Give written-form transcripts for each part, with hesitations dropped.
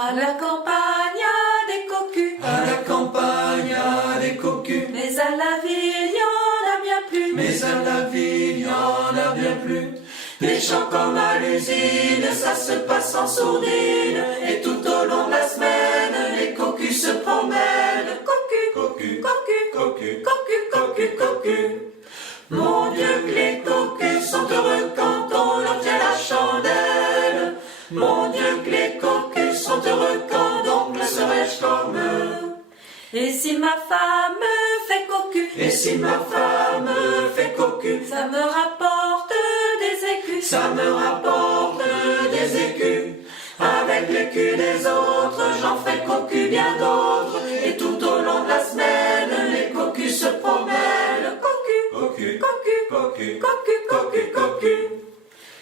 À la campagne, y a des cocus. À la campagne, y a des cocus. Mais à la ville, y en a bien plus. Mais à la ville, y en a bien plus. Des chants comme à l'usine, ça se passe en sourdine. Et tout au long de la semaine, les cocus se promènent. Cocu, Cocu, cocu, cocu, cocu, cocu, cocu. Mon Dieu, que les cocus sont heureux quand on leur tient la chandelle. Mon Dieu, que les cocus sont heureux quand donc le serais-je comme eux. Et si ma femme fait cocu, Et si ma femme fait cocu, ça me rapporte des écus. ça me rapporte des écus. Avec l'écu des autres, j'en ferai cocu bien d'autres. Et tout au long de la semaine, les cocus se promènent. Cocu, Cocu, cocu, cocu, cocu, cocu, cocu.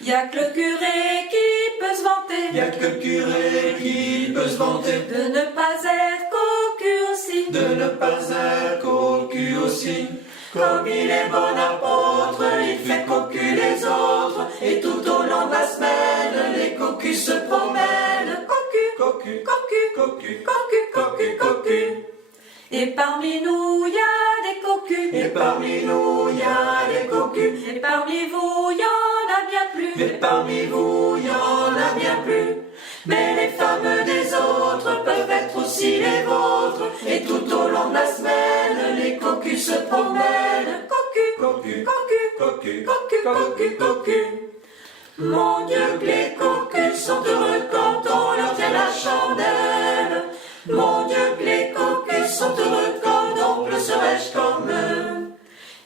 Y a que le curé qui peut se vanter y a que le curé qui peut se vanter de ne pas être cocu aussi. de ne pas être cocu aussi. Comme il est bon apôtre, il fait cocu les autres. Et tout au long de la semaine, les cocus se promènent. Cocu, Cocu, cocu, cocu, cocu, cocu, cocu. Et parmi nous, y a des cocus. Et parmi nous, y a des cocus. Et parmi vous, y en a bien plus. Mais parmi vous, y en a bien plus. Mais les femmes des autres peuvent être aussi les vôtres. Et tout au long de la semaine, les cocus se promènent. Cocu, Cocu, cocu, cocu, cocu, cocu, cocu. Mon Dieu, que les cocus sont heureux quand on leur tient la chandelle. Mon Dieu, que les cocus sont heureux quand donc le serais-je comme eux.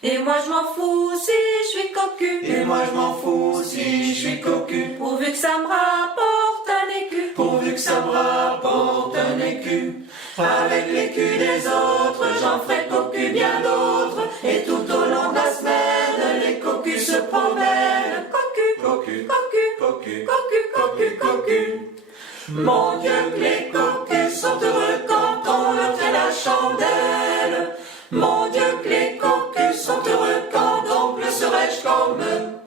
Et moi je m'en fous si je suis cocu, Et moi je m'en fous si je suis cocu, pourvu que ça me rapporte un écu. pourvu que ça me rapporte un écu. Avec l'écu des autres, j'en ferai cocu bien d'autres. Et tout au long de la semaine, les cocus se promènent. Cocu, Cocu, cocu, cocu, cocu, cocu, cocu. Mon Dieu, que les cocus sont heureux quand on leur tient la chandelle. Mon Dieu, que les cocus sont heureux quand donc le serais-je comme eux.